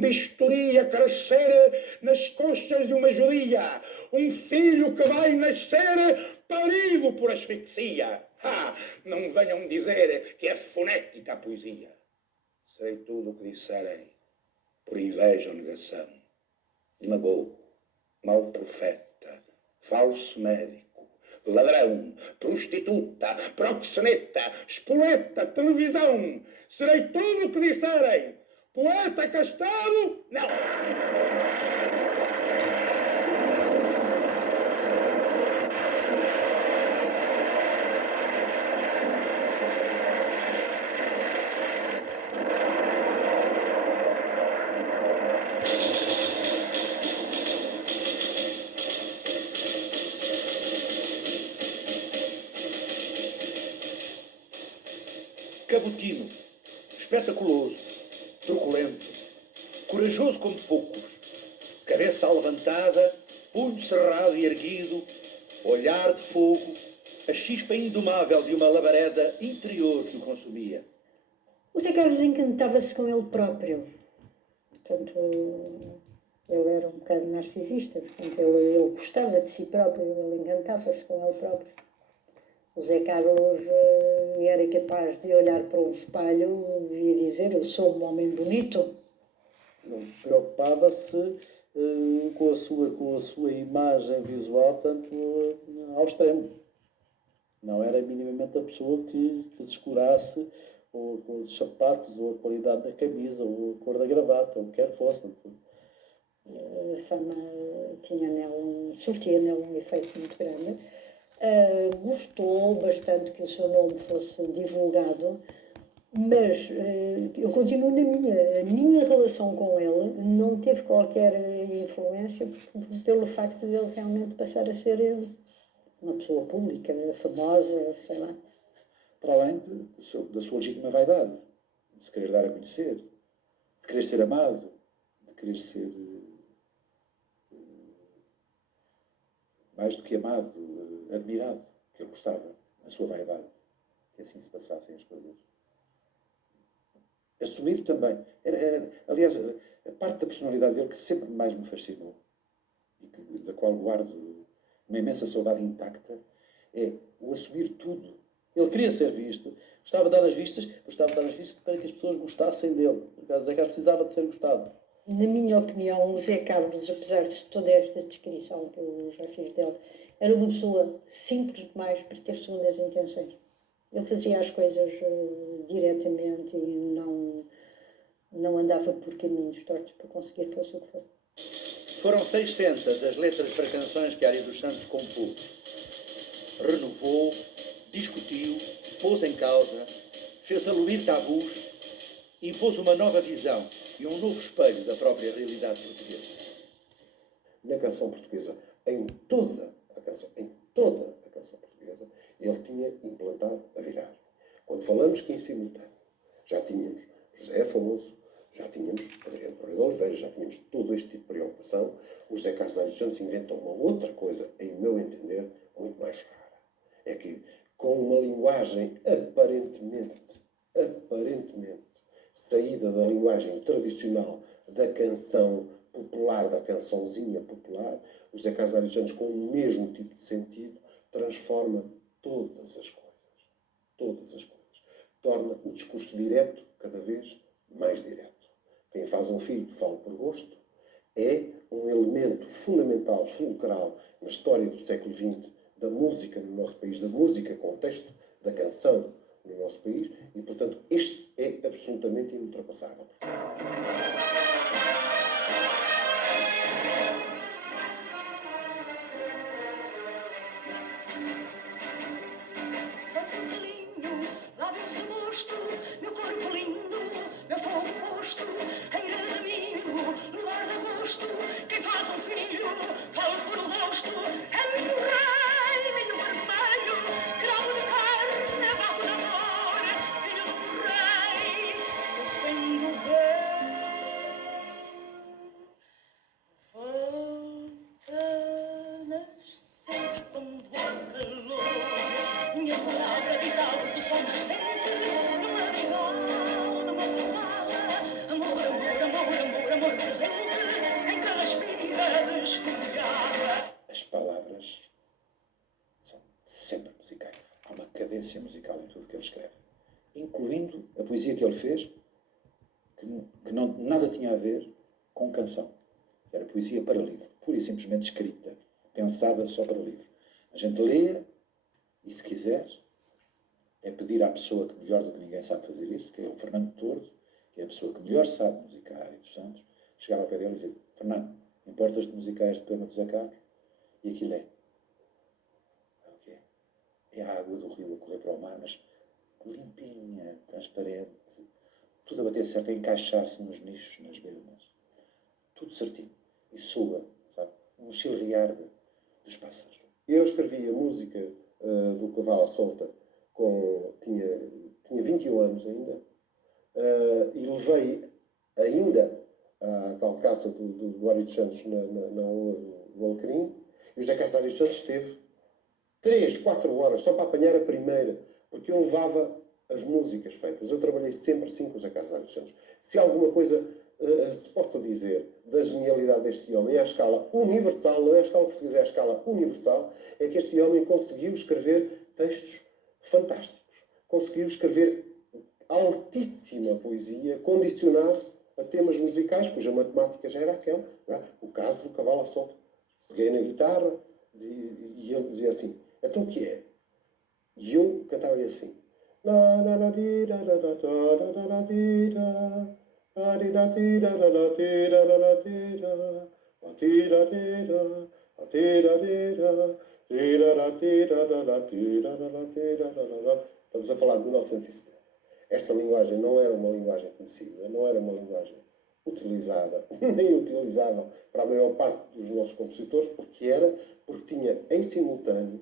bisturi a crescer nas costas de uma judia, filho que vai nascer parido por asfixia. Não venham dizer que é fonética a poesia. Serei tudo o que disserem, por inveja ou negação. Demagogo, mau profeta, falso médico, ladrão, prostituta, proxeneta, espoleta, televisão. Serei tudo o que disserem. Poeta castrado, não. Cabotino, espetaculoso, truculento, corajoso como poucos, cabeça levantada, punho cerrado e erguido, olhar de fogo, a chispa indomável de uma labareda interior que o consumia. O Zé Carlos encantava-se com ele próprio. Portanto, ele era um bocado narcisista, portanto, ele gostava de si próprio, ele encantava-se com ele próprio. O Zé Carlos era capaz de olhar para um espelho e dizer: eu sou um homem bonito. Ele preocupava-se com a sua imagem visual, tanto ao extremo. Não era minimamente a pessoa que descurasse ou com os sapatos, ou a qualidade da camisa, ou a cor da gravata, ou o que quer que fosse. A fama surtia nele um efeito muito grande. Gostou bastante que o seu nome fosse divulgado, mas eu continuo na minha. A minha relação com ele não teve qualquer influência pelo facto de ele realmente passar a ser uma pessoa pública, famosa, sei lá. Para além da sua legítima vaidade, de se querer dar a conhecer, de querer ser amado, de querer ser mais do que amado, admirado, que ele gostava, a sua vaidade, que assim se passassem as coisas. Assumido também. Aliás, a parte da personalidade dele que sempre mais me fascinou, e da qual guardo uma imensa saudade intacta, é o assumir tudo. Ele queria ser visto, gostava de dar as vistas, para que as pessoas gostassem dele. Porque o Zé Carlos precisava de ser gostado. Na minha opinião, o Zé Carlos, apesar de toda esta descrição que eu já fiz dele, era uma pessoa simples demais para ter segundas intenções. Ele fazia as coisas diretamente e não andava por caminhos tortos para conseguir fosse o que fosse. Foram 600 as letras para canções que Ari dos Santos compôs. Renovou, discutiu, pôs em causa, fez aluir tabus e pôs uma nova visão e um novo espelho da própria realidade portuguesa. Na canção portuguesa, em toda a canção portuguesa, ele tinha implantado a viragem. Quando falamos que em simultâneo já tínhamos José Afonso, já tínhamos Adriano Correia de Oliveira, já tínhamos todo este tipo de preocupação, o José Carlos Ari dos Santos inventou uma outra coisa, em meu entender, muito mais rara. É que, com uma linguagem aparentemente saída da linguagem tradicional da canção popular, da cançãozinha popular, o José Carlos Ari dos Santos, com o mesmo tipo de sentido, transforma todas as coisas. Torna o discurso direto cada vez mais direto. Quem faz um filho fala por gosto é um elemento fundamental, fulcral, na história do século XX, da música no nosso país, da música contexto, da canção no nosso país, e, portanto, este é absolutamente inultrapassável. Quem faz um filho, fala por o rosto, é meu rei, milho vermelho, grão de carne, é babo de amor, filho do rei, descendo volta nascer quando há calor, minha palavra vital do sol nascente, não é igual, não é igual, amor, amor, amor, amor. coerência musical em tudo o que ele escreve, incluindo a poesia que ele fez, que nada tinha a ver com canção. Era poesia para livro, pura e simplesmente escrita, pensada só para livro. A gente lê e, se quiser, é pedir à pessoa que melhor do que ninguém sabe fazer isso, que é o Fernando Tordo, que é a pessoa que melhor sabe musicar Ari dos Santos, chegar ao pé dele e dizer: Fernando, importas de musicar este poema do Zé Carlos? E aquilo é o que é? É a água do rio a correr para o mar, mas limpinha, transparente, tudo a bater certo, a encaixar-se nos nichos, nas bermas. Tudo certinho. E soa, sabe? Um chilrear dos pássaros. Eu escrevi a música do Cavalo à Solta tinha 21 anos ainda, e levei ainda à tal caça do Ari dos Santos na rua do Alecrim, e o José Carlos Ari dos Santos esteve 3, 4 horas só para apanhar a primeira, porque eu levava as músicas feitas. Eu trabalhei sempre assim com o José Carlos Ari dos Santos. Se há alguma coisa se possa dizer da genialidade deste homem, é à escala universal, não é à escala portuguesa, é à escala universal, é que este homem conseguiu escrever textos fantásticos. Conseguiu escrever altíssima poesia, condicionado a temas musicais, cuja matemática já era aquela. É? O caso do Cavalo à Solta. Peguei na guitarra e ele dizia assim: então o que é? E eu cantava-lhe assim: estamos a falar de 1970. Esta linguagem não era uma linguagem conhecida, não era uma linguagem utilizada, nem utilizável para a maior parte dos nossos compositores, porque tinha em simultâneo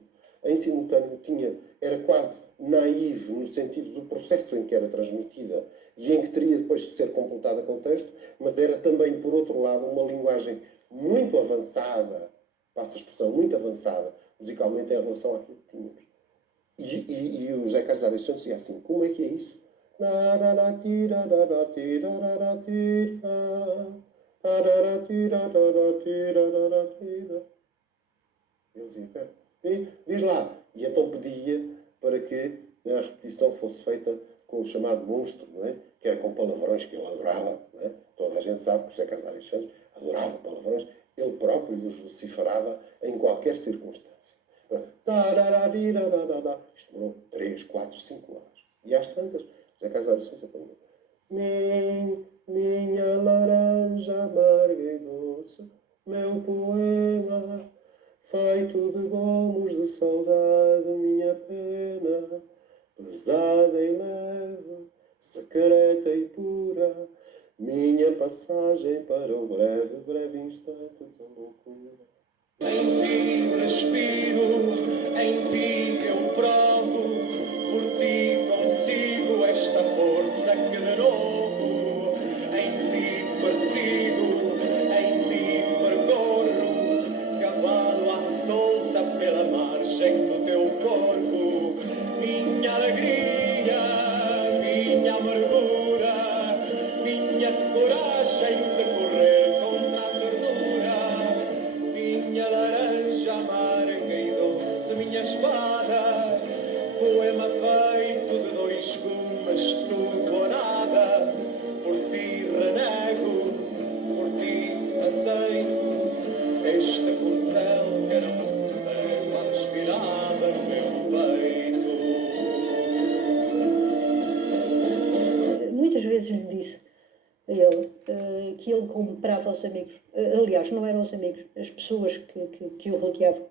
era quase naive no sentido do processo em que era transmitida e em que teria depois que ser completada com texto, mas era também, por outro lado, uma linguagem muito avançada, passa a expressão, muito avançada musicalmente em relação àquilo que tínhamos. E o José Carlos Ari dos Santos dizia assim: como é que é isso? Ele dizia: espera, diz lá. E então pedia para que a repetição fosse feita com o chamado monstro, não é? Que era com palavrões que ele adorava. Não é? Toda a gente sabe que o José Carlos Ari dos Santos adorava palavrões. Ele próprio os vociferava em qualquer circunstância. Isto demorou 3, 4, 5 horas. E às tantas, José Carlos Ari dos Santos aprendeu: minha laranja amarga e doce, meu poema, feito de gomos de saudade, minha pena, pesada e leve, secreta e pura, minha passagem para o breve, breve instante da loucura. Em ti respiro, em ti eu provo, por ti consigo esta força que de novo, em ti persigo, em ti percorro, cavalo à solta pela margem do teu corpo, minha alegria, minha amargura, minha coragem de correr contra a ternura, minha laranja amarga e doce, minha espada, poema feito de 2 gumes, tudo ou nada, por ti renego, por ti aceito, este corcel que não sossego à desfilada no meu peito. Muitas vezes lhe disse a ele que ele comprava os amigos. Aliás, não eram os amigos, as pessoas que o rodeavam.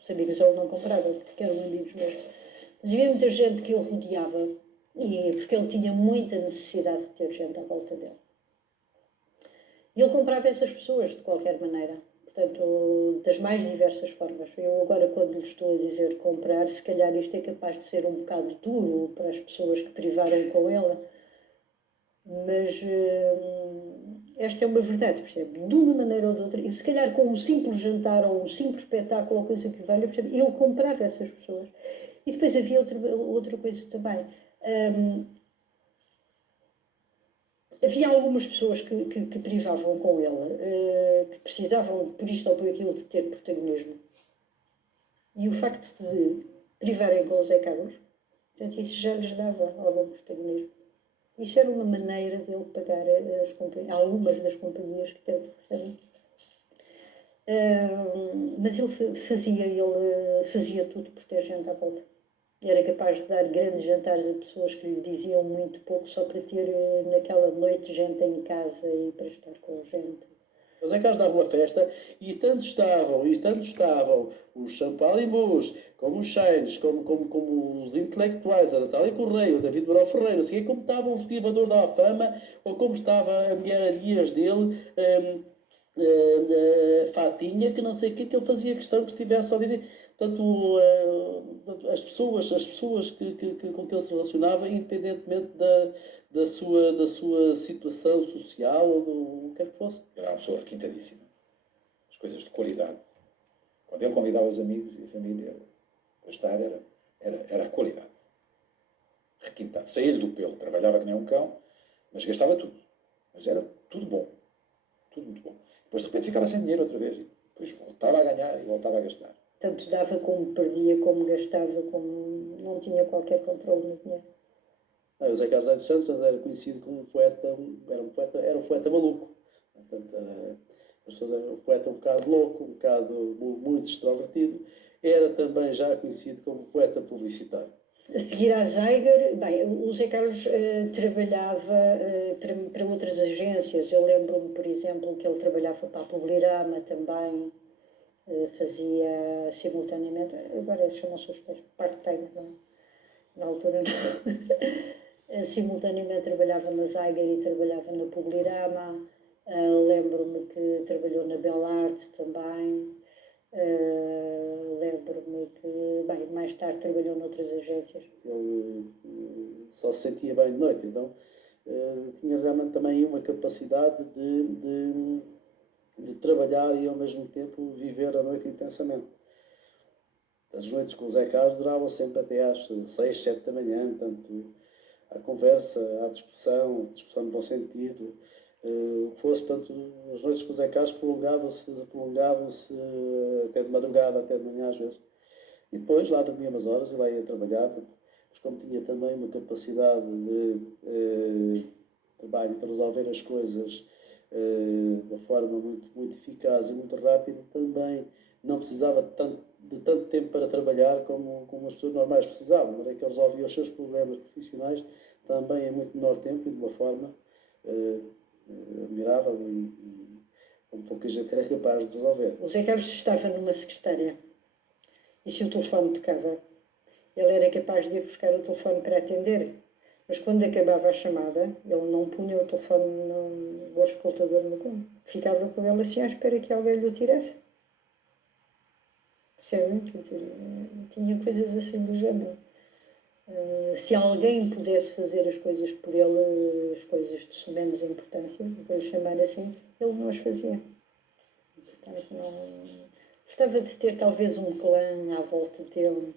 Os amigos ele não comprava, porque eram amigos mesmo. Mas havia muita gente que o rodeava, e porque ele tinha muita necessidade de ter gente à volta dele. E ele comprava essas pessoas de qualquer maneira. Portanto, das mais diversas formas. Eu agora, quando lhe estou a dizer comprar, se calhar isto é capaz de ser um bocado duro para as pessoas que privaram com ele, mas esta é uma verdade, percebe? De uma maneira ou de outra, e se calhar com um simples jantar ou um simples espetáculo ou coisa que valha, percebe? Ele comprava essas pessoas. E depois havia outra coisa também. Havia algumas pessoas que privavam com ele, que precisavam, por isto ou por aquilo, de ter protagonismo. E o facto de privarem com o Zé Carlos Portanto, isso já lhes dava algum protagonismo. Isso era uma maneira dele pagar algumas das companhias que teve, sabe? Mas ele fazia tudo por ter gente à volta. Era capaz de dar grandes jantares a pessoas que lhe diziam muito pouco só para ter naquela noite gente em casa e para estar com gente. Os Zé Carlos davam uma festa e tanto estavam os Champalimous, como os Chaines, como os intelectuais, a Natália Correia, o David Moral Ferreira, não sei como estava o estivador da Fama, ou como estava a mulher Dias dele, Fatinha, que não sei o que ele fazia questão que estivesse ali. Portanto, as pessoas com que ele se relacionava, independentemente da sua situação social ou do que quer que fosse. Era uma pessoa requintadíssima. As coisas de qualidade. Quando ele convidava os amigos e a família para estar, era a qualidade. Requintado. Saía-lhe do pelo. Trabalhava que nem um cão, mas gastava tudo. Mas era tudo bom. Tudo muito bom. Depois, de repente, ficava sem dinheiro outra vez. E depois voltava a ganhar e voltava a gastar. Tanto dava como perdia, como gastava, como não tinha qualquer controle no dinheiro. O Zé Carlos dos Santos era conhecido como um poeta, era um poeta maluco. Portanto, as pessoas eram um poeta um bocado louco, um bocado muito extrovertido. Era também já conhecido como poeta publicitário. A seguir à Zeiger, bem, o Zé Carlos trabalhava para outras agências. Eu lembro-me, por exemplo, que ele trabalhava para a Publirama também, fazia simultaneamente, agora chamam-se os part-time, não? Na altura não. Simultaneamente trabalhava na Zeiger e trabalhava na Publirama. Lembro-me que trabalhou na Belarte também. Lembro-me que, bem, mais tarde trabalhou noutras agências. Ele só se sentia bem de noite, então tinha realmente também uma capacidade de trabalhar e ao mesmo tempo viver a noite intensamente. As noites com o Zé Carlos duravam sempre até às 6, 7 da manhã, portanto, há conversa, há discussão no bom sentido. O que fosse, portanto, as noites com o Zé Carlos prolongavam-se até de madrugada, até de manhã às vezes. E depois lá dormia umas horas e lá ia trabalhar, mas como tinha também uma capacidade de resolver as coisas de uma forma muito eficaz e muito rápida, também não precisava de tanto tempo para trabalhar como as pessoas normais precisavam. De maneira que ele resolvia os seus problemas profissionais também em muito menor tempo e de uma forma admirável e com pouca gente era capaz de resolver. O Zé Carlos estava numa secretária e se o telefone tocava, ele era capaz de ir buscar o telefone para atender. Mas quando acabava a chamada, ele não punha o telefone no auscultador no colo. Ficava com ele assim à espera que alguém lhe o tirasse. Percebem? Tinha coisas assim do género. Se alguém pudesse fazer as coisas por ele, as coisas de menos importância, vou-lhe chamar assim, ele não as fazia. Portanto, gostava de ter talvez um clã à volta dele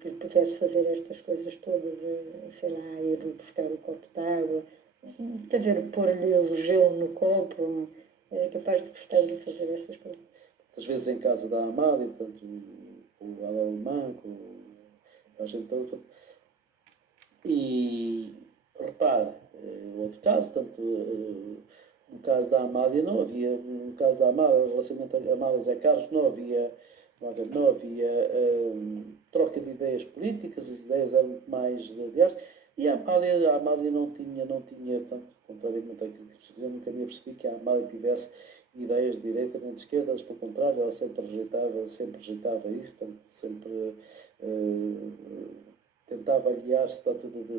que pudesse fazer estas coisas todas, sei lá, ir buscar o copo de água, pôr-lhe o gelo no copo, era capaz de gostar de fazer essas coisas. Às vezes em casa da Amália, portanto, o alemão, com a gente toda. E repare, outro caso, portanto, no caso da Amália não havia, no caso da Amália, relacionamento a Amália e Zé Carlos, não havia troca de ideias políticas, as ideias eram muito mais de arte. E a Amália não tinha, portanto, contrariamente àquilo que diziam, nunca me percebi que a Amália tivesse ideias de direita nem de esquerda, mas pelo contrário, ela sempre rejeitava isso, portanto, sempre tentava aliar-se da política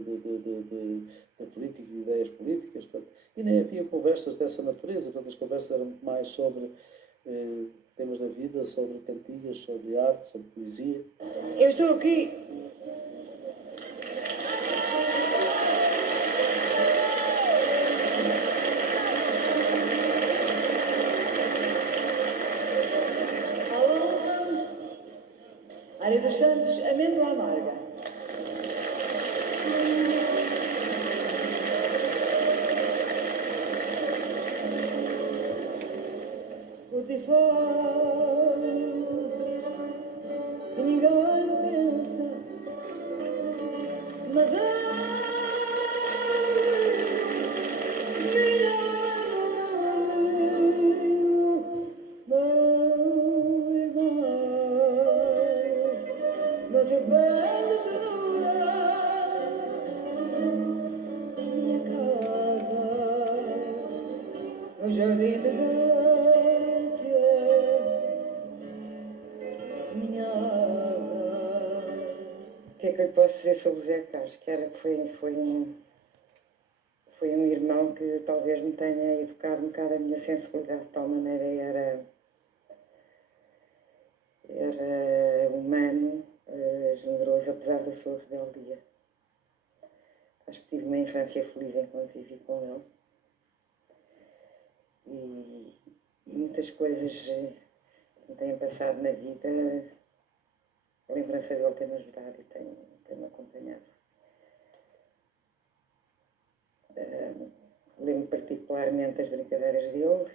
e de ideias políticas, portanto, e nem havia conversas dessa natureza, portanto, as conversas eram muito mais sobre temas da vida, sobre cantigas, sobre arte, sobre poesia. Eu estou aqui Área dos Santos, amêndoa amarga. Por ti falo e ninguém pensa delícia, minha asa. O que é que eu posso dizer sobre o Zé Carlos? Que era que foi um irmão que talvez me tenha educado um bocado a minha sensibilidade, de tal maneira era humano, generoso, apesar da sua rebeldia. Acho que tive uma infância feliz enquanto vivi com ele. E muitas coisas que me têm passado na vida, a lembrança dele tem-me ajudado e tem-me acompanhado. Lembro particularmente das brincadeiras dele,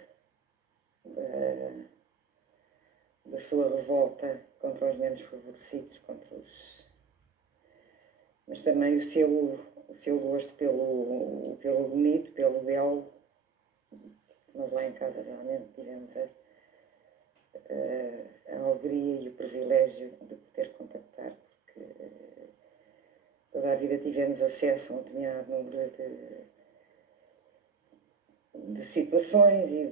da sua revolta contra os menos favorecidos, mas também o seu gosto pelo bonito, pelo belo. Nós lá em casa realmente tivemos a alegria e o privilégio de poder contactar, porque toda a vida tivemos acesso a um determinado número de situações e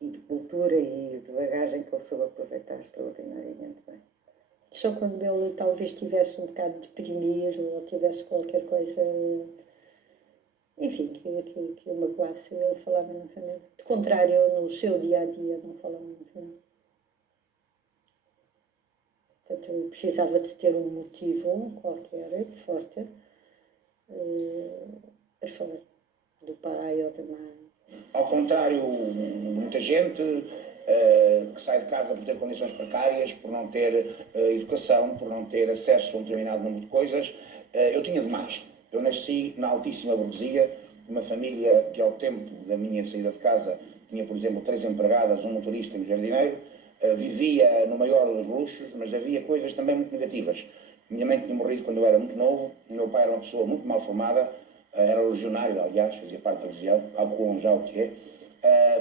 de cultura e de bagagem que ele soube aproveitar extraordinariamente bem. Só quando ele talvez estivesse um bocado deprimido ou tivesse qualquer coisa, enfim, que o magoasse, ele falava na família. De contrário, no seu dia-a-dia, não falava na família. Portanto, eu precisava de ter um motivo qualquer, forte, para falar do pai ou da mãe. Ao contrário, muita gente que sai de casa por ter condições precárias, por não ter educação, por não ter acesso a um determinado número de coisas, eu tinha demais. Eu nasci na altíssima burguesia, uma família que ao tempo da minha saída de casa tinha, por exemplo, 3 empregadas, um motorista e um jardineiro, vivia no maior dos luxos, mas havia coisas também muito negativas. Minha mãe tinha morrido quando eu era muito novo, meu pai era uma pessoa muito mal formada, era legionário, aliás, fazia parte da legião, algo já o que é.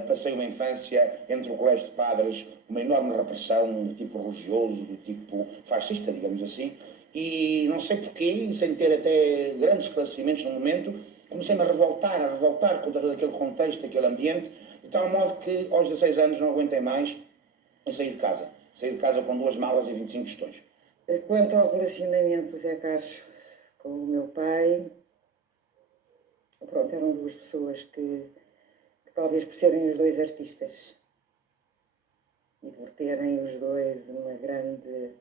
Passei uma infância entre o colégio de padres, uma enorme repressão do tipo religioso, do tipo fascista, digamos assim, e não sei porquê, sem ter até grandes esclarecimentos no momento, comecei-me a revoltar contra todo aquele contexto, aquele ambiente, de tal modo que aos 16 anos não aguentei mais e saí de casa. Saí de casa com 2 malas e 25 tostões. Quanto ao relacionamento do Zé Carlos com o meu pai, pronto, eram 2 pessoas que talvez por serem os 2 artistas e por terem os 2 uma grande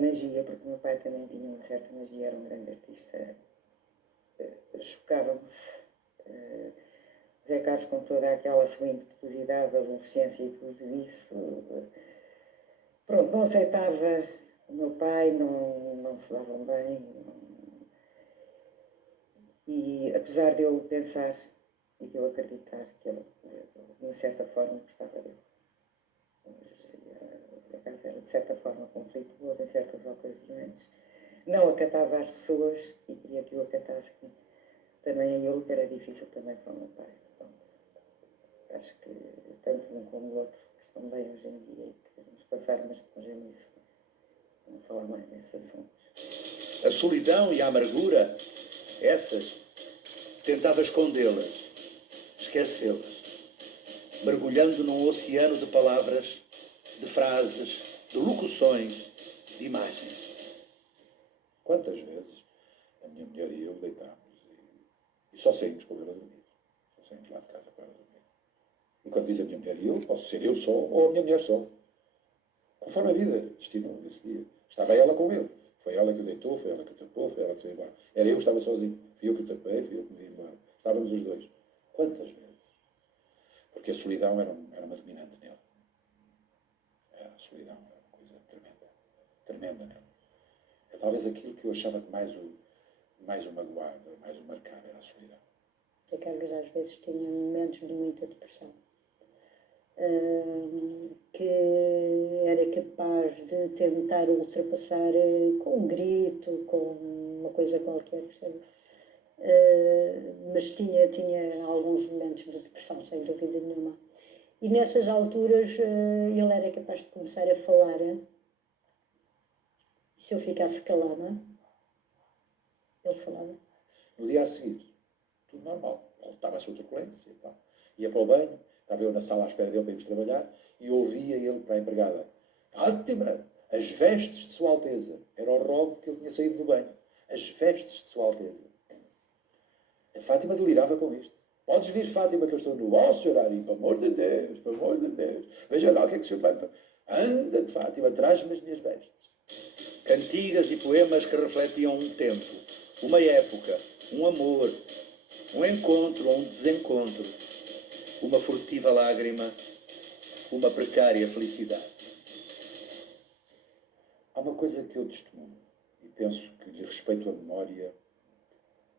magia, porque o meu pai também tinha uma certa magia, era um grande artista, chocavam-se. Zé Carlos, com toda aquela sua impetuosidade, adolescência e tudo isso, pronto, não aceitava o meu pai, não se davam bem. E apesar de eu pensar e de eu acreditar que ele, de uma certa forma, gostava dele. O Zé Carlos era, de certa forma, conflituoso em certas ocasiões. Não acatava as pessoas e queria que o acatassem também a ele, que era difícil também para o meu pai. Pronto. Acho que tanto um como o outro estão bem hoje em dia e que devemos passar mais longe nisso. Não falar mais nesses assuntos. A solidão e a amargura, essas, tentava escondê-las, esquecê-las, mergulhando num oceano de palavras, de frases, de locuções, de imagens. Quantas vezes a minha mulher e eu deitámos e só saímos com ela a dormir. Só saímos lá de casa com ela a dormir. E quando diz a minha mulher e eu, posso ser eu só ou a minha mulher só. Conforme a vida destinou nesse dia. Estava ela com ele. Foi ela que o deitou, foi ela que o tapou, foi ela que se foi embora. Era eu que estava sozinho. Fui eu que o tapei, fui eu que me vim embora. Estávamos os 2. Quantas vezes? Porque a solidão era uma dominante nele. A solidão era uma coisa tremenda. Tremenda nele. É talvez aquilo que eu achava que mais o magoava, mais o marcava, era a solidão. Zé Carlos às vezes tinha momentos de muita depressão, que era capaz de tentar ultrapassar com um grito, com uma coisa qualquer, percebe? Mas tinha alguns momentos de depressão, sem dúvida nenhuma. E nessas alturas ele era capaz de começar a falar. Se eu ficasse calada, ele falava. No dia a seguir, tudo normal. Voltava a sua turbulência e tal. Ia para o banho, estava eu na sala à espera dele para irmos trabalhar, e ouvia ele para a empregada: Fátima, as vestes de Sua Alteza. Era o rogo que ele tinha saído do banho. As vestes de Sua Alteza. A Fátima delirava com isto. Podes vir, Fátima, que eu estou no... Oh, Sr. Ari, pelo amor de Deus, pelo amor de Deus. Veja lá o que é que o senhor vai... Anda, Fátima, traz-me as minhas vestes. Cantigas e poemas que refletiam um tempo, uma época, um amor, um encontro ou um desencontro, uma furtiva lágrima, uma precária felicidade. Há uma coisa que eu testemunho e penso que lhe respeito a memória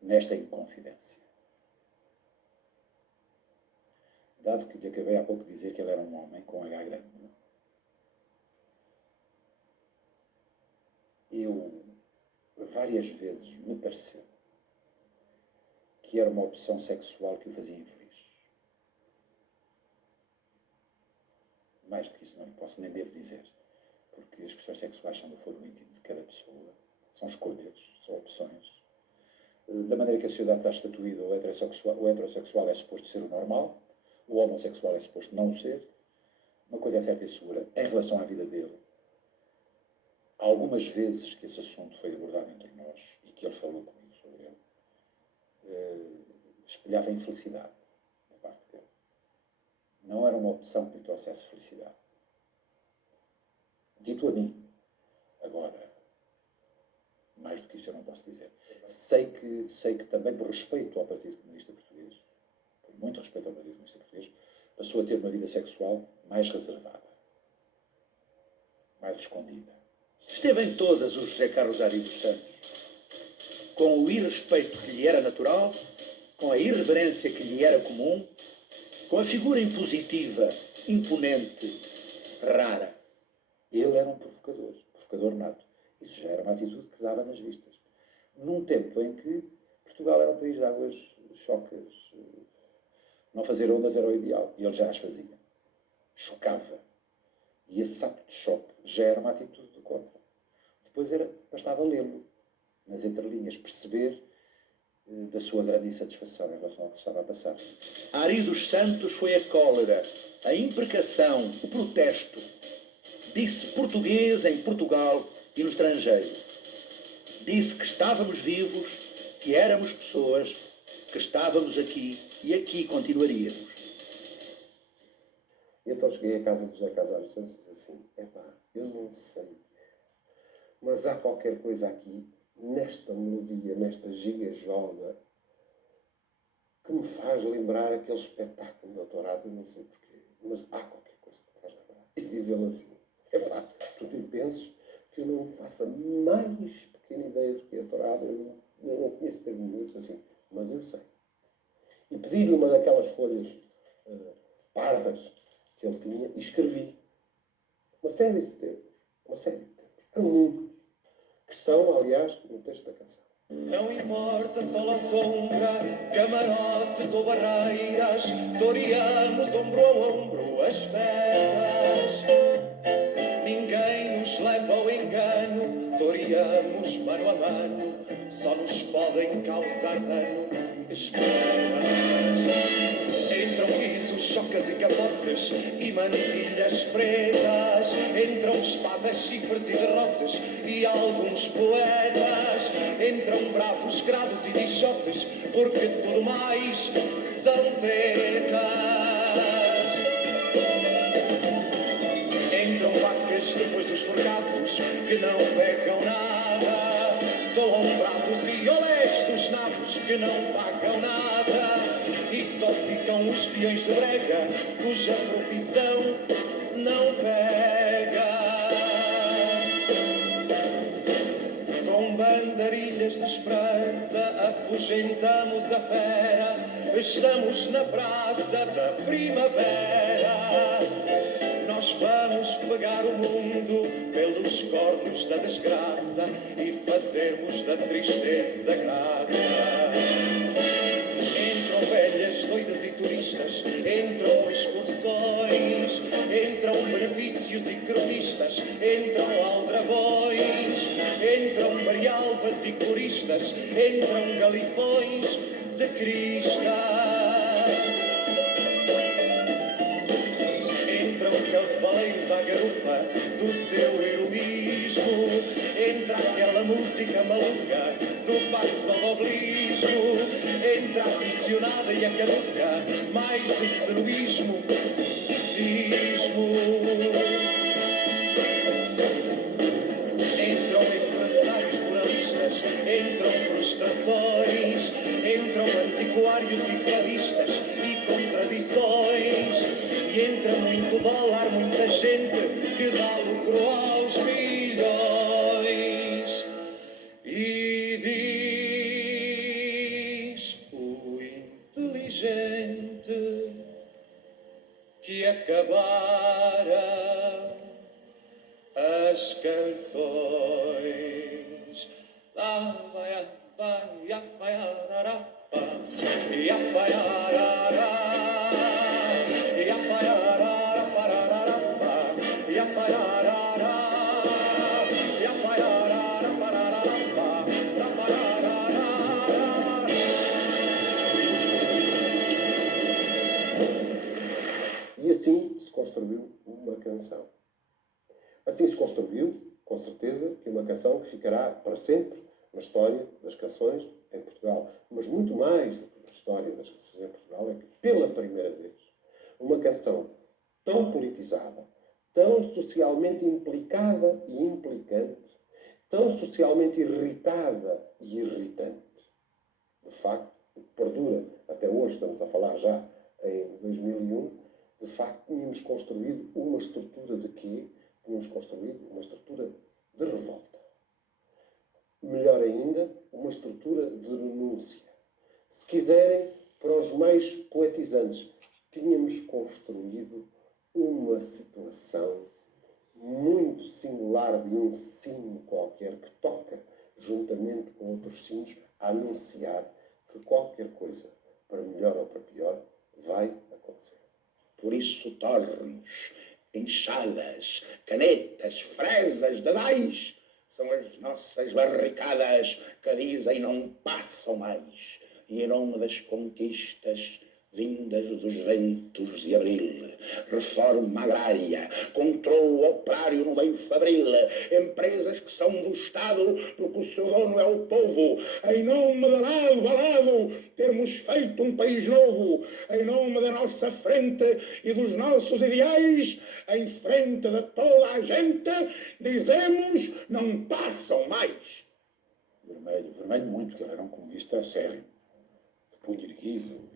nesta inconfidência. Dado que lhe acabei há pouco de dizer que ele era um homem com H grande, eu várias vezes me pareceu que era uma opção sexual que o fazia infeliz. Mais do que isso não lhe posso nem devo dizer, porque as questões sexuais são do foro íntimo de cada pessoa, são escolhas, são opções. Da maneira que a sociedade está estatuída, o heterossexual é suposto ser o normal, o homossexual é suposto não ser. Uma coisa é certa e segura, em relação à vida dele, algumas vezes que esse assunto foi abordado entre nós e que ele falou comigo sobre ele, espelhava a infelicidade da parte dele. Não era uma opção que lhe trouxesse felicidade. Dito a mim, agora, mais do que isto eu não posso dizer. Sei que também, por respeito ao Partido Comunista Português, por muito respeito ao Partido Comunista Português, passou a ter uma vida sexual mais reservada, mais escondida. Esteve em todas o José Carlos Ari dos Santos, com o irrespeito que lhe era natural, com a irreverência que lhe era comum, com a figura impositiva, imponente, rara. Ele era um provocador nato. Isso já era uma atitude que dava nas vistas. Num tempo em que Portugal era um país de águas chocas, não fazer ondas era o ideal, e ele já as fazia. Chocava. E esse ato de choque já era uma atitude do contra. Depois bastava lê-lo, nas entrelinhas, perceber da sua grande insatisfação em relação ao que se estava a passar. Ari dos Santos foi a cólera, a imprecação, o protesto. Disse português em Portugal e no estrangeiro. Disse que estávamos vivos, que éramos pessoas, que estávamos aqui e aqui continuaríamos. E então cheguei à casa do José Casares e disse assim: eu não sei, mas há qualquer coisa aqui, nesta melodia, nesta giga-joga, que me faz lembrar aquele espetáculo da Tourada, eu não sei porquê, mas há qualquer coisa que me faz lembrar. E diz ele assim: tu nem penses que eu não faço a mais pequena ideia do que é a Tourada, eu não conheço termo nenhum, disse assim, mas eu sei. E pedi-lhe uma daquelas folhas pardas que ele tinha e escrevi uma série de termos, eram muitos, que estão, aliás, no texto da canção. Não importa sol ou sombra, camarotes ou barreiras, toreamos ombro a ombro as feras. Ninguém nos leva ao engano, toreamos mano a mano, só nos podem causar dano esperas. Entram risos, chocas e capotes e mantilhas pretas, entram espadas, chifres e derrotes e alguns poetas, entram bravos, gravos e dichotes, porque tudo mais são tetas. Entram vacas depois dos forcados que não pegam nada, soam pratos e honestos nabos que não pagam nada, e só ficam os peões de brega cuja profissão não pega. Com bandarilhas de esperança afugentamos a fera, estamos na praça da primavera. Nós vamos pegar o mundo pelos cornos da desgraça e fazermos da tristeza graça. Entram velhas, doidas e turistas, entram excursões, entram benefícios e cronistas, entram aldrabões, entram marialvas e coristas, entram galifões de cristas. do seu heroísmo, entra aquela música maluca do passo ao obelisco, entra a aficionada e a caduca, mais o seroísmo e cismo. Entram empresários moralistas, entram frustrações, entram antiquários e fadistas e contradições, e entra muito dólar, muita gente que dá lucro aos milhões. E diz o inteligente que acabara as canções. Lá vai a vai a vai a rará, e a vai a rará, e a vai a rará, parará, e a vai a rará, e a vai a rará, parará, E assim se construiu uma canção. Assim se construiu, com certeza, que uma canção que ficará para sempre na história das canções em Portugal. Mas muito mais do que na história das canções em Portugal é que, pela primeira vez, uma canção tão politizada, tão socialmente implicada e implicante, tão socialmente irritada e irritante, de facto, perdura até hoje, estamos a falar já em 2001, de facto tínhamos construído uma estrutura de quê? Tínhamos construído uma estrutura de revolta. Melhor ainda, uma estrutura de renúncia. Se quiserem, para os mais poetizantes, tínhamos construído uma situação muito singular de um sino qualquer que toca, juntamente com outros sinos, a anunciar que qualquer coisa, para melhor ou para pior, vai acontecer. Por isso, tornos, enxadas, canetas, fresas, dadais, são as nossas barricadas que dizem não passam mais. E em nome das conquistas vindas dos ventos de abril, reforma agrária, controle operário no meio fabril, empresas que são do Estado porque o seu dono é o povo, em nome de lado a lado termos feito um país novo, em nome da nossa frente e dos nossos ideais, em frente de toda a gente, dizemos não passam mais. Vermelho, vermelho muito, porque ele era um comunista sério, de punho erguido,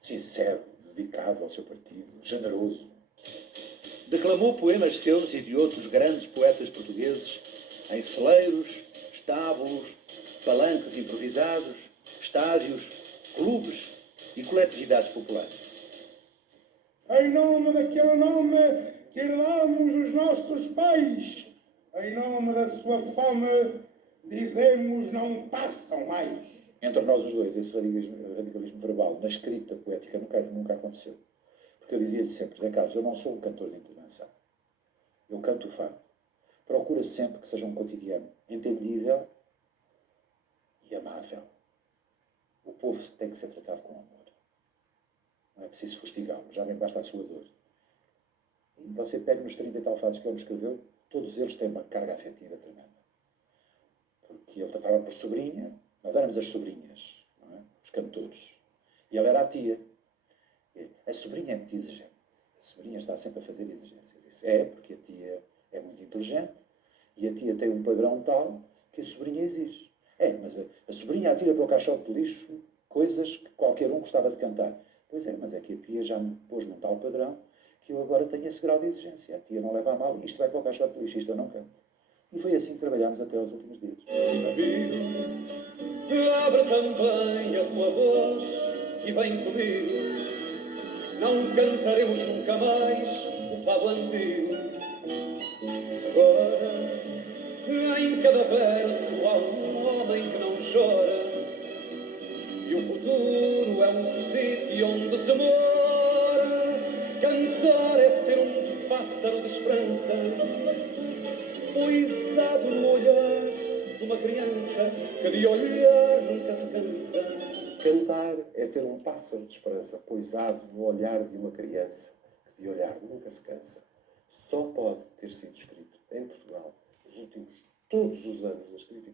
sincero, dedicado ao seu partido, generoso. Declamou poemas seus e de outros grandes poetas portugueses em celeiros, estábulos, palanques improvisados, estádios, clubes e coletividades populares. Em nome daquele nome que herdamos dos nossos pais, em nome da sua fome, dizemos não passam mais. Entre nós os dois, esse radicalismo verbal, na escrita poética, nunca aconteceu. Porque eu dizia-lhe sempre, Zé Carlos, eu não sou um cantor de intervenção. Eu canto o fado. Procura sempre que seja um cotidiano entendível e amável. O povo tem que ser tratado com amor. Não é preciso fustigá-lo, já bem basta a sua dor. E você pega nos 30 e tal fados que ele me escreveu, todos eles têm uma carga afetiva tremenda. Porque ele tratava por sobrinha, nós éramos as sobrinhas, não é? Os cantores. E ela era a tia. A sobrinha é muito exigente. A sobrinha está sempre a fazer exigências. Isso é porque a tia é muito inteligente e a tia tem um padrão tal que a sobrinha exige. Mas a sobrinha atira para o caixote de lixo coisas que qualquer um gostava de cantar. Pois é, mas é que a tia já me pôs num tal padrão que eu agora tenho esse grau de exigência. A tia não leva a mal, isto vai para o caixote de lixo, isto eu não canto. E foi assim que trabalhámos até aos últimos dias. Abre também a tua voz e vem comigo. Não cantaremos nunca mais o fado antigo. Agora, em cada verso há um homem que não chora. E o futuro é um sítio onde se mora. Cantar é ser um pássaro de esperança, poisado no olhar de uma criança que de olhar nunca se cansa. Cantar é ser um pássaro de esperança poisado no olhar de uma criança que de olhar nunca se cansa. só pode ter sido escrito em Portugal todos os anos da escrita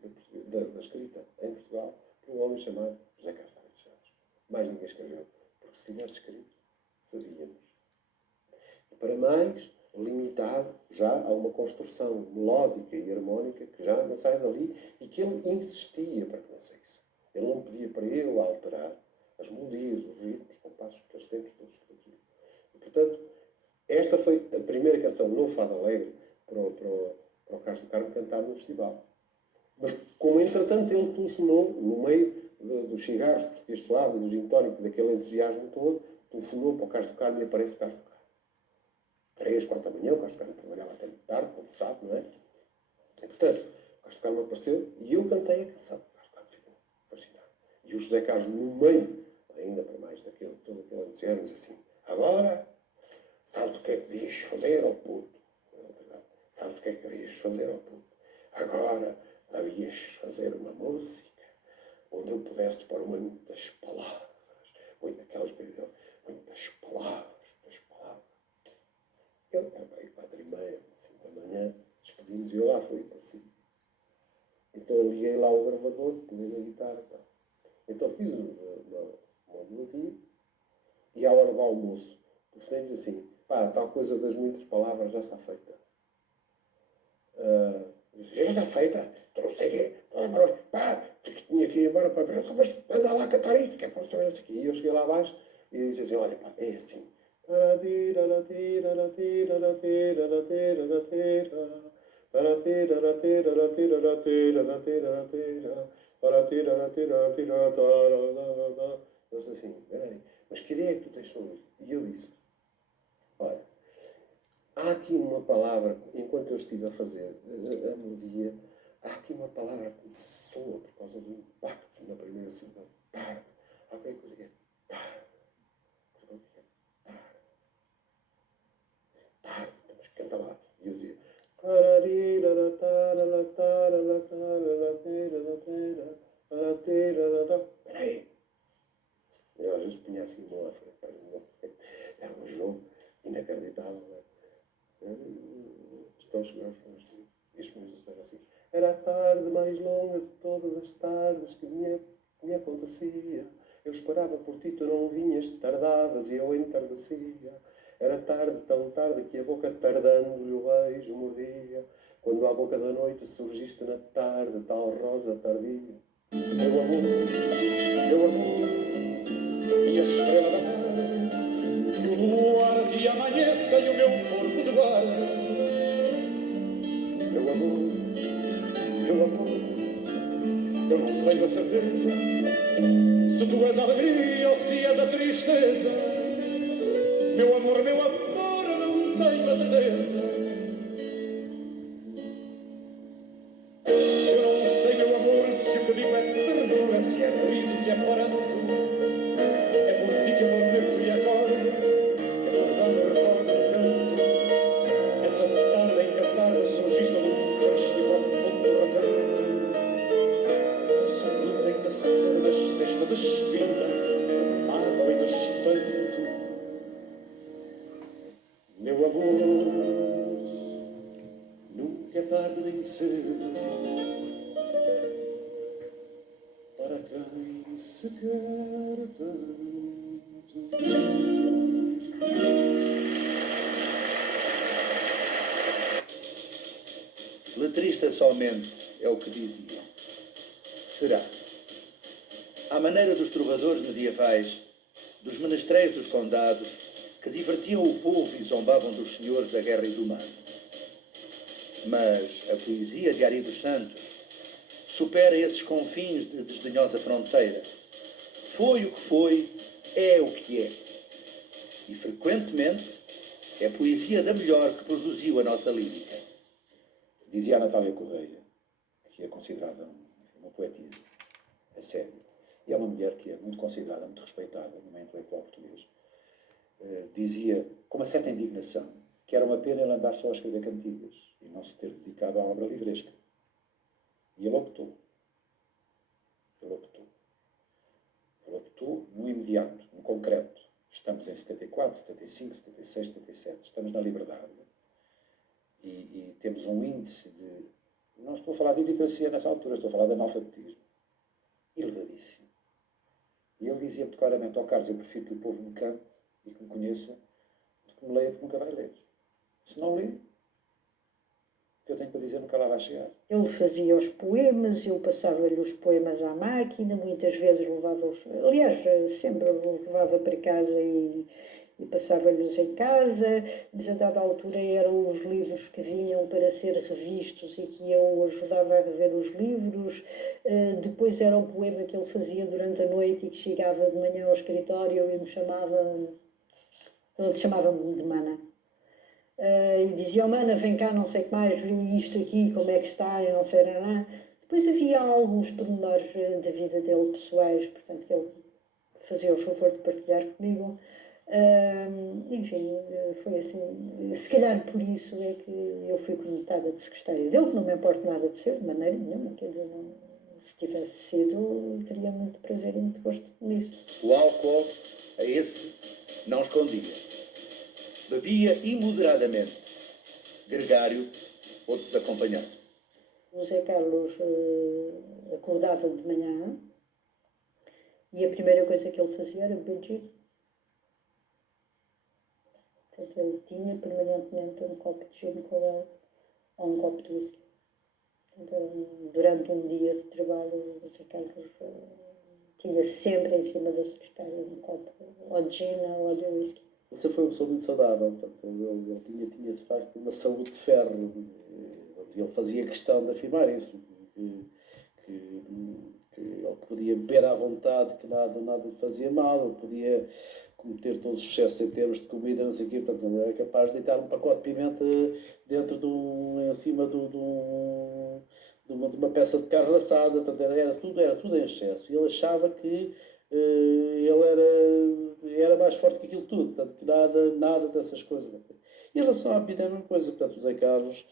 em Portugal por um homem chamado José Carlos Tavares dos Santos. Mais ninguém escreveu, porque se tivesse escrito, sabíamos. E para mais, limitado já a uma construção melódica e harmónica que já não sai dali e que ele insistia para que não saísse. Ele não pedia para eu alterar as melodias, os ritmos, os compassos, aqueles tempos todos, tudo aquilo. E, portanto, esta foi a primeira canção no Fado Alegre para o Carlos do Carmo cantar no festival. Mas, como entretanto ele telefonou, no meio dos cigarros português suave, do gin tónico, daquele entusiasmo todo, telefonou para o Carlos do Carmo e aparece o Carlos do Carmo. 3, 4 da manhã, o Carlos do Carmo trabalhava até muito tarde, como se sabe, não é? E, portanto, o Carlos do Carmo apareceu e eu cantei a canção. O Carlos do Carmo ficou fascinado. E o José Carlos, no meio, ainda para mais daquele, todo aquele entusiasmo, diz assim: agora, sabes o que é que devias fazer, ó puto? Sabes o que é que devias fazer, ó puto? Agora devias fazer uma música onde eu pudesse pôr muitas palavras, aquelas coisas dele, muitas palavras. Eu era bem 4h30, 5 da manhã, despedimos e eu lá fui para cima. Então eu liguei lá o gravador, peguei a guitarra, pá. Então fiz uma melodia e à hora do almoço o senhor diz assim: pá, tal coisa das muitas palavras já está feita. Já está feita? Tu não sei o quê. Pá, tinha que ir embora para mas anda lá a cantar isso, que é para saber isso aqui. E eu cheguei lá abaixo e disse assim: olha, pá, é assim. Eu disse assim: peraí, mas que ideia é que tu tens sobre isso? E eu disse: olha, há aqui uma palavra, enquanto eu estive a fazer a melodia, há aqui uma palavra que me soa por causa do impacto na primeira sílaba. Tarde. Há qualquer coisa que é tarde. Tarde. Mas canta lá. E eu dizia: peraí. Eu às vezes punha assim a mão à frente. Era um jogo inacreditável. Estão seguros para nós. Isto me era assim: era a tarde mais longa de todas as tardes que me acontecia. Eu esperava por ti, tu não vinhas, tardavas e eu entardecia. Era tarde, tão tarde, que a boca tardando-lhe o beijo mordia. Quando à boca da noite surgiste na tarde, tal rosa tardia. Meu amor, minha estrela da tarde, que o luar te amanheça e o meu corpo te guarde. Meu amor, eu não tenho a certeza se tu és a alegria ou se és a tristeza. Meu amor, eu não tenho a certeza. Eu não sei, meu amor, se o que digo é ternura, se é riso, se é pranto. É por ti que adormeço e acordo, acordando recordo no canto. Essa tarde em que a tarde surgiste num triste e profundo recanto. Essa noite em que a sede nasceste despida, mágoa e de espanto. Meu amor, nunca é tarde nem cedo para quem se quer tanto. Letrista somente é o que diziam. Será? À maneira dos trovadores medievais, dos menestréis dos condados, que divertiam o povo e zombavam dos senhores da guerra e do mar. Mas a poesia de Ari dos Santos supera esses confins de desdenhosa fronteira. Foi o que foi, é o que é. E frequentemente é a poesia da melhor que produziu a nossa lírica. Dizia a Natália Correia, que é considerada uma poetisa, a sério, e é uma mulher que é muito considerada, muito respeitada no meio intelectual português. Dizia, com uma certa indignação, que era uma pena ele andar só a escrever cantigas e não se ter dedicado à obra livresca. E ele optou. Ele optou no imediato, no concreto. Estamos em 74, 75, 76, 77. Estamos na liberdade. e temos um índice de... Não estou a falar de iliteracia nessa altura, estou a falar de analfabetismo elevadíssimo. E ele dizia muito claramente: ó Carlos, eu prefiro que o povo me cante e que me conheça do que me leia, porque nunca vai ler. Se não lê, o que eu tenho para dizer nunca lá vai chegar. Ele fazia os poemas, eu passava-lhe os poemas à máquina, muitas vezes levava-os, aliás, sempre os levava para casa e passava-lhes em casa. A dada altura eram os livros que vinham para ser revistos e que eu ajudava a rever os livros. Depois era o poema que ele fazia durante a noite e que chegava de manhã ao escritório e ele chamava-me de Mana. E dizia: oh, Mana, vem cá, não sei o que mais, vi isto aqui, como é que está, e não sei nada. Depois havia alguns pormenores da vida dele, pessoais, portanto, que ele fazia o favor de partilhar comigo. Enfim, foi assim. Se calhar por isso é que eu fui conotada de secretária dele, que não me importa nada de ser, de maneira nenhuma, quer dizer, não, se tivesse sido, teria muito prazer e muito gosto nisso. O álcool, a esse, não escondia. Bebia imoderadamente, gregário ou desacompanhado. O Zé Carlos acordava de manhã e a primeira coisa que ele fazia era beber gin. Portanto, ele tinha permanentemente um copo de gin com ele, ou um copo de whisky. Portanto, durante um dia de trabalho, o Zé Carlos tinha sempre em cima da secretária um copo ou de gin ou de whisky. Você foi uma pessoa muito saudável, portanto, ele tinha de facto uma saúde de ferro. Ele fazia questão de afirmar isso, que ele podia beber à vontade, que nada lhe fazia mal, ele podia cometer todos os excessos em termos de comida, não sei o quê, portanto, ele era capaz de deitar um pacote de pimenta dentro em cima de uma peça de carne assada, portanto, era tudo em excesso. E ele achava que ele era mais forte que aquilo tudo, portanto, que nada dessas coisas. E em relação à bebida é a mesma coisa, portanto, o Zé Carlos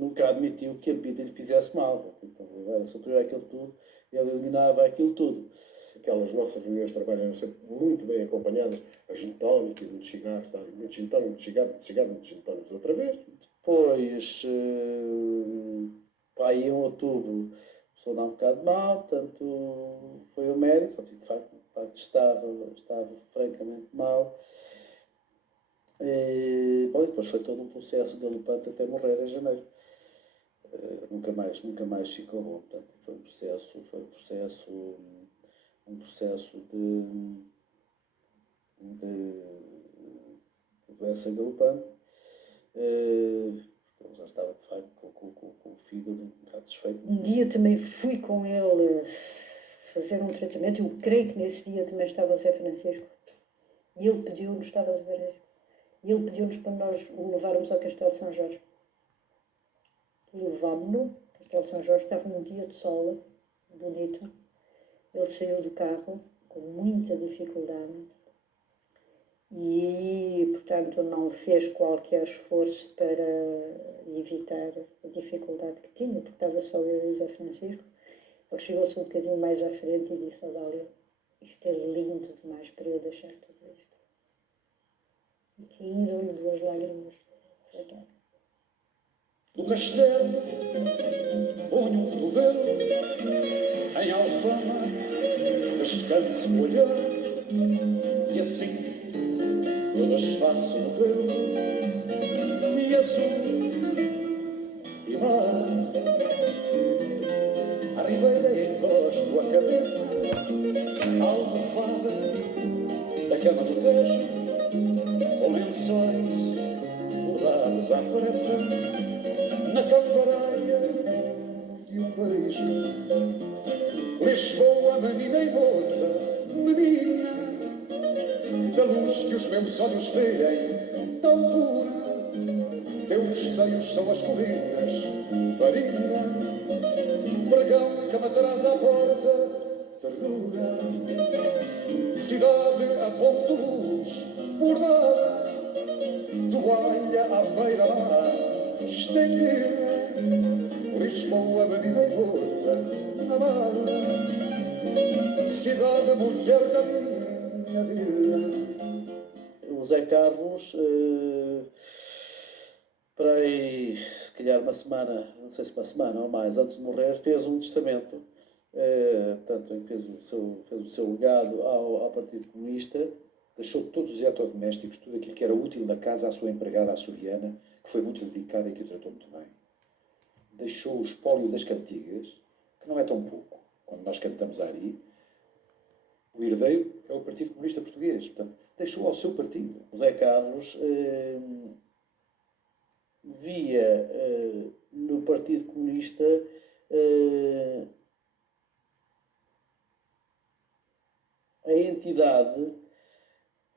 nunca admitiu que a bebida lhe fizesse mal, então, era superior àquilo tudo, ele eliminava aquilo tudo. Aquelas nossas reuniões de trabalho eram sempre muito bem acompanhadas, a gin tónica, muitos cigarros, muitos gin tónicos, muitos gin tónicos outra vez. Depois, aí em outubro, começou a dar um bocado mal, portanto, foi ao médico, portanto, de facto estava francamente mal. Bom, depois foi todo um processo galopante até morrer em janeiro. Nunca mais ficou bom, portanto, foi um processo de doença galopante. Ele já estava de facto com o fígado um bocado desfeito. Um dia também fui com ele fazer um tratamento, eu creio que nesse dia também estava o Zé Francisco, e ele pediu-nos, estava a ver, e ele pediu-nos para nós o levarmos ao Castelo de São Jorge. E levámos-no, o Castelo de São Jorge estava num dia de sol, bonito, ele saiu do carro com muita dificuldade, e, portanto, não fez qualquer esforço para evitar a dificuldade que tinha, porque estava só eu e o Zé Francisco. Ele chegou-se um bocadinho mais à frente e disse: "Ó Dália, isto é lindo demais para eu deixar tudo isto." E caíram-lhe 2 lágrimas. Do castelo, ponho um cotovelo em alfama, descanso o olhar, e assim eu desfaço o novelo de azul e mar. À ribeira encosto a cabeça à almofada da cama do Tejo, com lençóis borrados à pressa na cambaraia de um beijo. Lisboa, menina e moça, menina, da luz que os meus olhos veem, tão pura. Teus seios são as colinas, farina, pregão que me traz à porta, ternura. Cidade a ponto luz, bordada, toalha à beira-mar, estendida. Lisboa, menina e moça, amada, cidade, mulher da minha vida. O Zé Carlos para aí, se calhar uma semana, não sei se uma semana ou mais, antes de morrer, fez um testamento. Portanto, em que fez o seu legado ao Partido Comunista. Deixou todos os eletrodomésticos, tudo aquilo que era útil na casa à sua empregada açoriana, que foi muito dedicada e que o tratou muito bem. Deixou o espólio das cantigas, que não é tão pouco. Quando nós cantamos a Ari, o herdeiro é o Partido Comunista Português. Portanto, deixou ao seu partido. O Zé Carlos via no Partido Comunista a entidade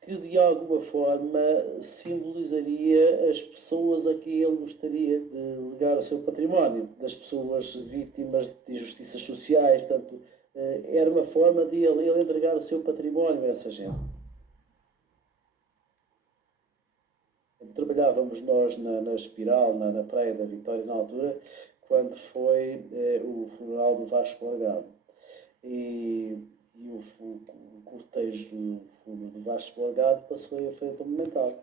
que de alguma forma simbolizaria as pessoas a quem ele gostaria de legar o seu património, das pessoas vítimas de injustiças sociais. Portanto, era uma forma de ele entregar o seu património a essa gente. Trabalhávamos nós na Espiral, na Praia da Vitória, na altura, quando foi o funeral do Vasco Morgado. E o cortejo do Vasco Morgado passou em frente ao Monumental.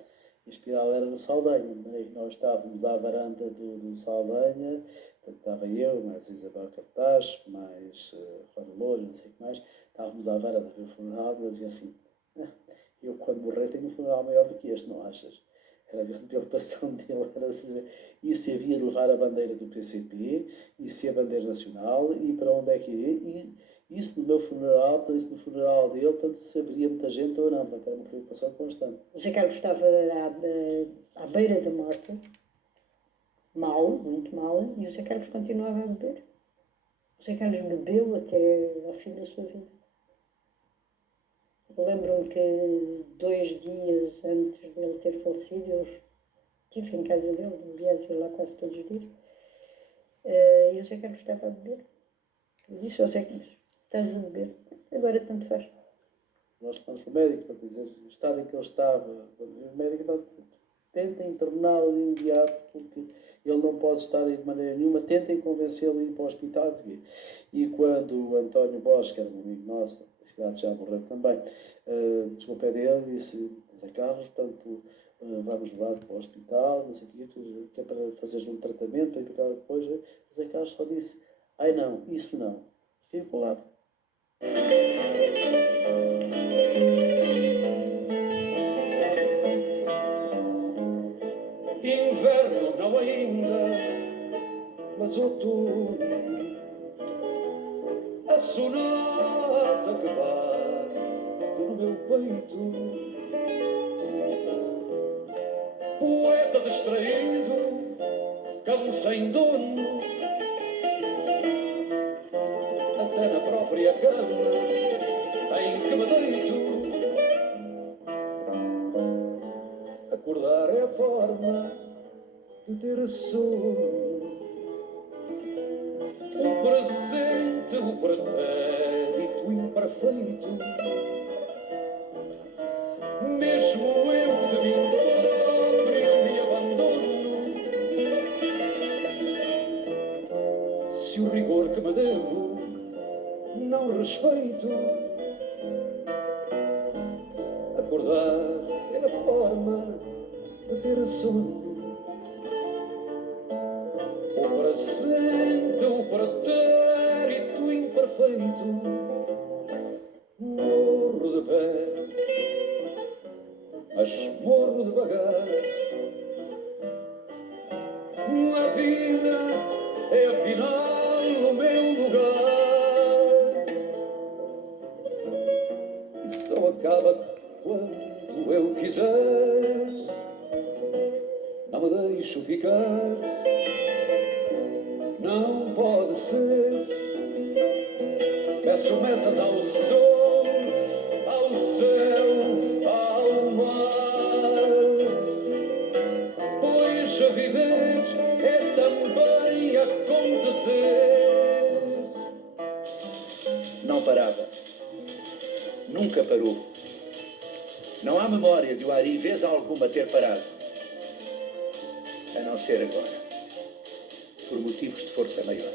A Espiral era no Saldanha. Nós estávamos à varanda do Saldanha, portanto, estava eu, mais Isabel Cartaz, mais Roda Louro, não sei o que mais. Estávamos à varanda a ver o funeral e eu dizia assim: eu quando morrer tenho um funeral maior do que este, não achas? Era a grande preocupação dele, era dizer, e se havia de levar a bandeira do PCP, e se a bandeira nacional, e para onde é que iria, e isso no meu funeral, portanto, isso no funeral dele, portanto, se haveria muita gente ou não, portanto, era uma preocupação constante. O José Carlos estava à beira da morte, mal, muito mal, e o José Carlos continuava a beber. O José Carlos bebeu até ao fim da sua vida. Lembro-me que 2 dias antes dele ter falecido, eu estive em casa dele, aliás, ia lá quase todos os dias, e o José Carlos estava a beber. Eu disse ao José Carlos: estás a beber? Agora tanto faz. Nós tomamos com o médico, portanto, dizer, o estado em que ele estava, o médico, portanto, tentem interná-lo de imediato, porque ele não pode estar aí de maneira nenhuma, tentem convencê-lo a ir para o hospital. E quando o António Bosch, que era um amigo nosso, a cidade já morreu também, chegou ao pé dele e disse: Zé Carlos, portanto, vamos levar para o hospital, não sei o quê, que é para fazeres um tratamento, para ir para casa depois. O Zé Carlos só disse: ai não, isso não. E caiu para o lado. Inverno não ainda, mas outono, a sonata que bate no meu peito, poeta distraído, cão sem dono, até na própria cama em que me deito. Acordar é a forma de ter sono, o presente, o pretérito imperfeito. Mesmo eu de mim próprio me abandono. Se o rigor que me devo não respeito, acordar é a forma de ter sono, o presente, o pretérito imperfeito. Morro de pé, mas morro devagar. A vida é afinal o meu lugar, e só acaba quando eu quiser. Não me deixo ficar, não pode ser. Peço messas ao sol, ao céu, ao mar, pois a viver é também acontecer. Não parava. Nunca parou. Não há memória de o Ari vez alguma ter parado. A não ser agora. Por motivos de força maior.